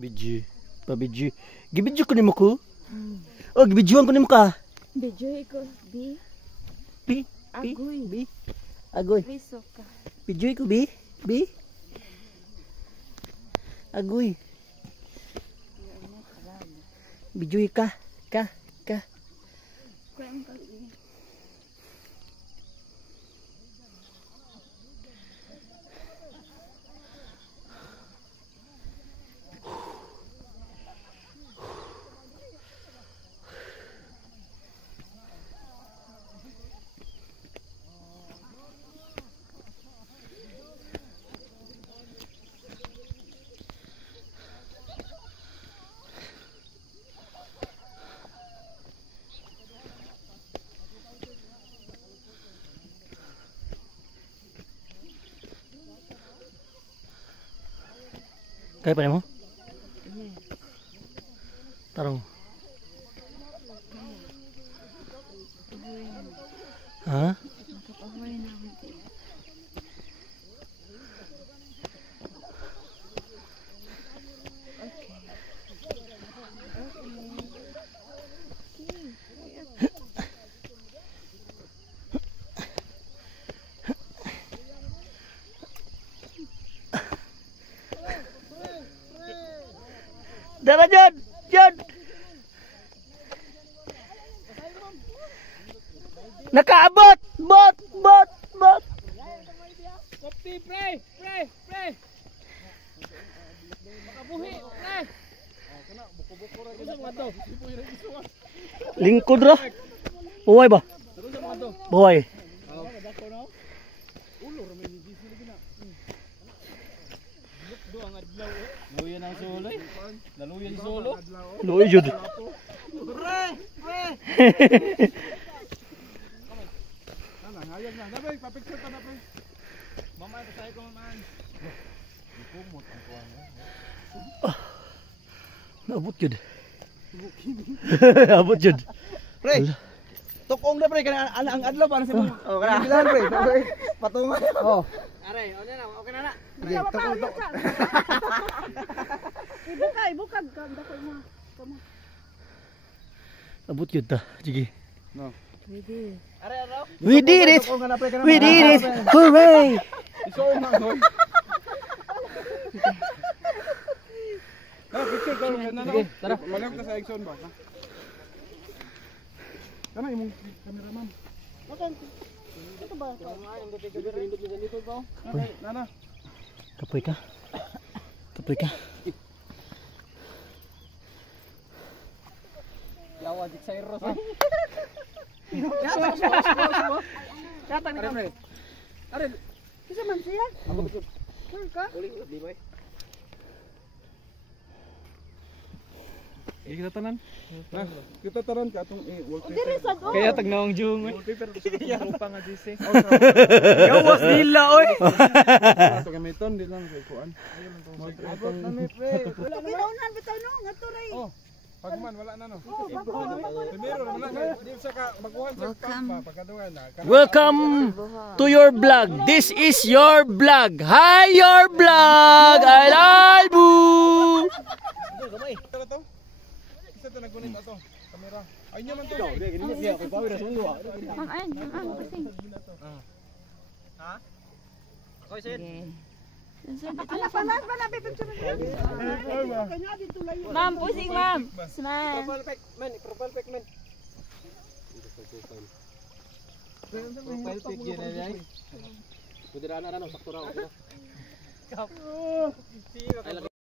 Bidyo. Pabidyo. Gibidyo ko nimo ko? Oh, gibidyoan ko nimo ka. Bidyo ko. Bi. Bi. Agoy. Bi. Agoy. Biso ka. Bidyo ko bi. Bi. Agoy. Bidyo ka. Ka. Kuya ka. Kaya pa mo? Tarong. Ha? Dara Jod! Jod! Nakaabot! Bot! Kopti, pre! Makabuhi, pre! Lingkod ra. Buhay ba? Buhay. Daluyan ang solo eh. Daluyan solo. Luoy Jod. Pre! Hayag na. Nabe, papicture ka na pre. Mamay ka sa ko man. Kumot ang kuwan. Naabot Jod. Abot Jod. Pre. Tukong na pre kana ang adlaw para sa mo. Oh, kana bilang pre. Patungan. Oh. Are, okay na. Sige, tukong. Ibukag ka. Dako mo. Come on. Abot Jod ta. Sige. No. Ready. Are. We did it! We did it! Hooray! Iso na hoy. Picture ka na. Sige, tara. Malam ka sa action ba? Kana imong cameraman. Okay. Ito ba? Nana. Kapoy ka. Yawa dik sa Eros. Datang ni kami. Are. Kisa man siya? Ako gusto. Sure ka? Uling di ba? Kita tanan. Kita tanan ka atong wallpaper. Diri sad oh. Kaya tagnaong jung. Wallpaper pa nga disi. Gawas nila oy. Ato gamiton di lang kay kuan. Abot na mi pre. Wala na bitaw no ngaturay. Oh. Pagman wala na no. Primero wala na di sa ka baguhan sa papa pagkaduhan na. Welcome to your vlog. This is your vlog. Hi, your vlog. I love you. Gamay. Tara to. Isa to naggunit ato. Kamera. Ay nyo man to. Gini siya kay power sa mundo. Ang kasing. Ha? Ako isin. Ala panas ba na picture niya? Kanya dito layo. Ma'am, pusing ma'am. Smile. Profile pic man. Profile pic yan ay. Pwede ra na sakto ra.